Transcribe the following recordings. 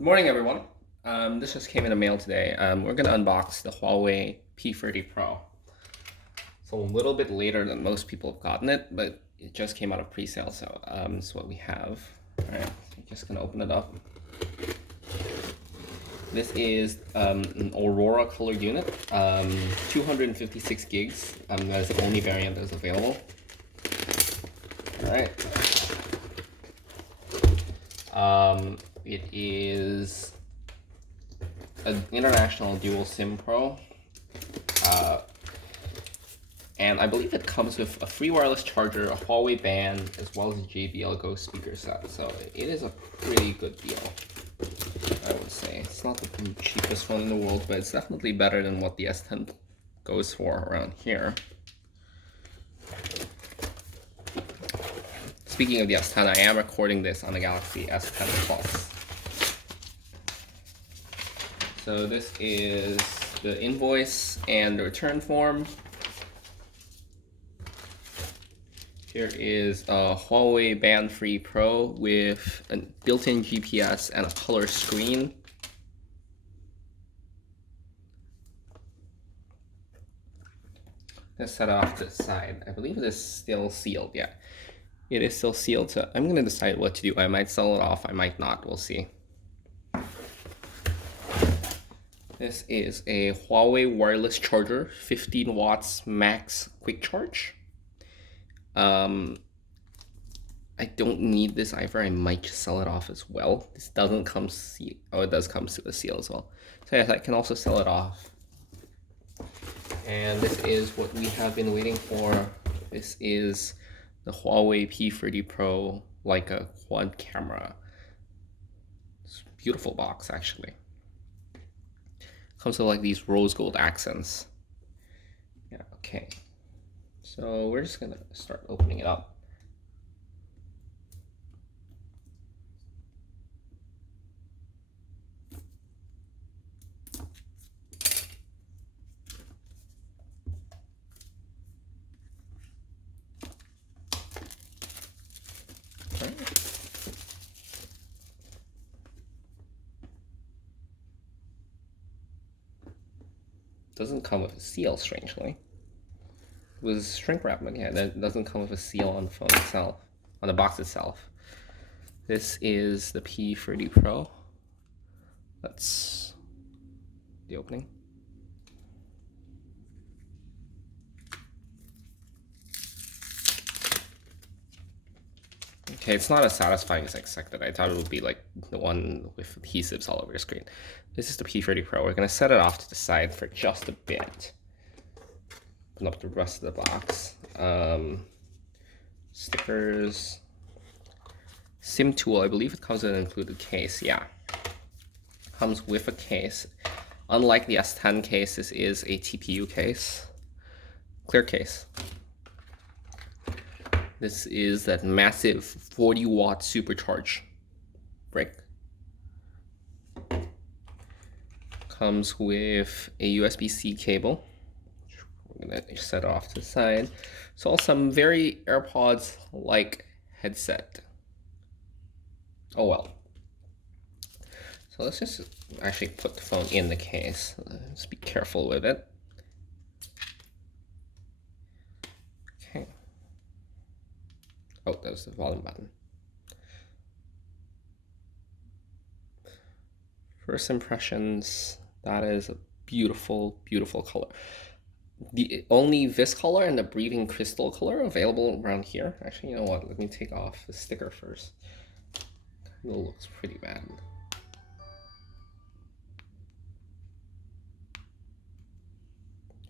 Good morning, everyone. This just came in the mail today. We're going to unbox the Huawei P30 Pro. It's a little bit later than most people have gotten it, but it just came out of pre-sale, so this is what we have. All right, I'm just going to open it up. This is an Aurora color unit, 256 gigs. That is the only variant that's available. All right. It is an international dual SIM Pro, and I believe it comes with a free wireless charger, a Huawei band, as well as a JBL Go speaker set. So it is a pretty good deal, I would say. It's not the cheapest one in the world, but it's definitely better than what the S10 goes for around here. Speaking of the S10, I am recording this on the Galaxy S10 Plus. So this is the invoice and the return form. Here is a Huawei Band-Free Pro with a built-in GPS and a color screen. Let's set it off to the side. I believe it is still sealed, yeah. It is still sealed, so I'm gonna decide what to do. I might sell it off, I might not, we'll see. This is a Huawei wireless charger, 15 watts max quick charge. I don't need this either. I might just sell it off as well. This doesn't come seal. Oh, it does come to the seal as well. So yes, I can also sell it off. And this is what we have been waiting for. This is the Huawei P30 Pro Leica quad camera. It's a beautiful box, actually. Comes with like these rose gold accents. Yeah, okay. So we're just gonna start opening it up. Doesn't come with a seal, strangely. It was shrink wrap, but yeah, that doesn't come with a seal on the phone itself, on the box itself. This is the P30 Pro. That's the opening. Okay, it's not as satisfying as I expected. I thought it would be like the one with adhesives all over the screen. This is the P30 Pro. We're gonna set it off to the side for just a bit. Open up the rest of the box. Stickers. SIM tool, I believe it comes with an included case, yeah. Comes with a case. Unlike the S10 case, this is a TPU case. Clear case. This is that massive 40-watt supercharge brick. Comes with a USB-C cable. We're gonna set off to the side. So some very AirPods-like headset. Oh well. So let's just actually put the phone in the case. Let's be careful with it. Okay. Oh, there's the volume button. First impressions, that is a beautiful, beautiful color. The only this color and the breathing crystal color available around here. Actually, you know what? Let me take off the sticker first. It looks pretty bad.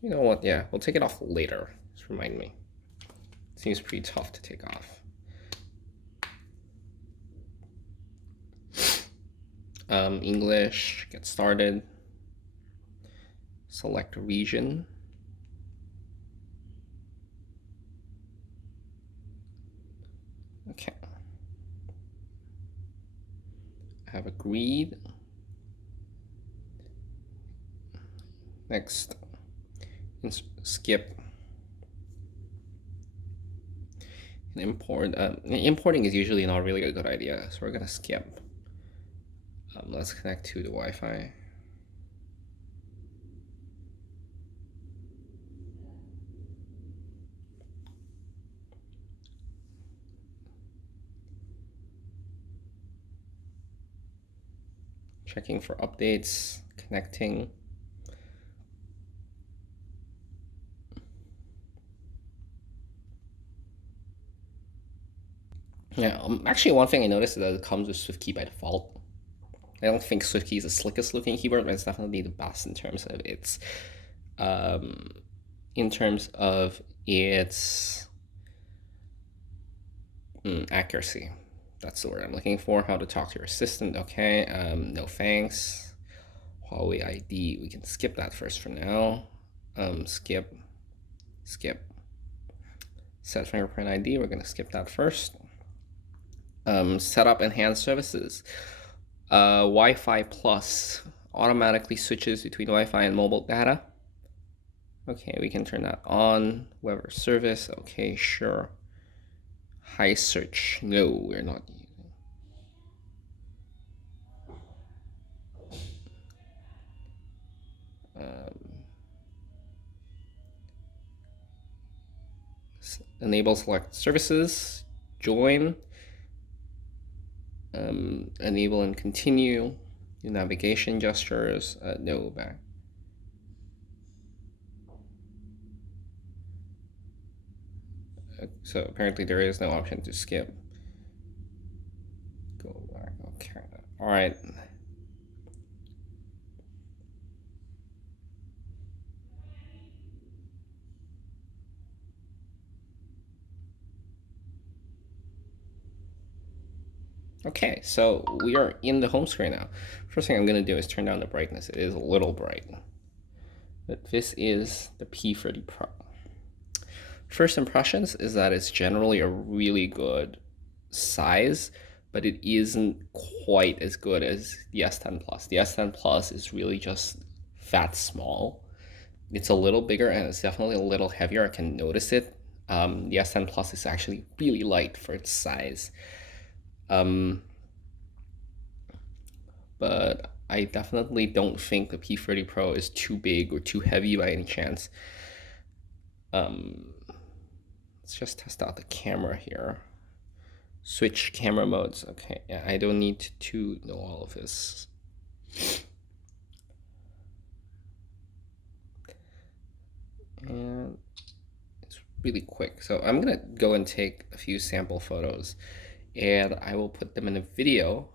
You know what? Yeah, we'll take it off later. Just remind me. It seems pretty tough to take off. English, get started. Select region. Okay. I have agreed. Next, skip. And import. Importing is usually not really a good idea, so we're gonna skip. Let's connect to the Wi-Fi. Checking for updates, connecting. Yeah, actually one thing I noticed is that it comes with SwiftKey by default. I don't think SwiftKey is the slickest looking keyboard, but it's definitely the best in terms of its um, accuracy. That's the word I'm looking for. How to talk to your assistant. Okay, no thanks. Huawei ID, we can skip that first for now. Skip. Set fingerprint ID, we're gonna skip that first. Set up enhanced services. Wi-Fi Plus automatically switches between Wi-Fi and mobile data. Okay, we can turn that on. Weather service, okay, sure. High search, no, we're not using. Enable select services, join, enable and continue, navigation gestures, no, back. So apparently there is no option to skip. Go back, okay. All right. Okay, so we are in the home screen now. First thing I'm gonna do is turn down the brightness. It is a little bright. But this is the P30 Pro. First impressions is that it's generally a really good size, but it isn't quite as good as the S10 Plus. The S10 Plus is really just that small. It's a little bigger and it's definitely a little heavier. I can notice it. The S10 Plus is actually really light for its size. But I definitely don't think the P30 Pro is too big or too heavy by any chance. Let's just test out the camera here. Switch camera modes. Okay, yeah, I don't need to know all of this. And it's really quick. So I'm gonna go and take a few sample photos and I will put them in a video.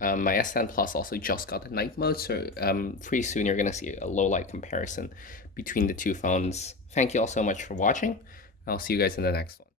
My S10 Plus also just got the night mode, so pretty soon you're gonna see a low light comparison between the two phones. Thank you all so much for watching. I'll see you guys in the next one.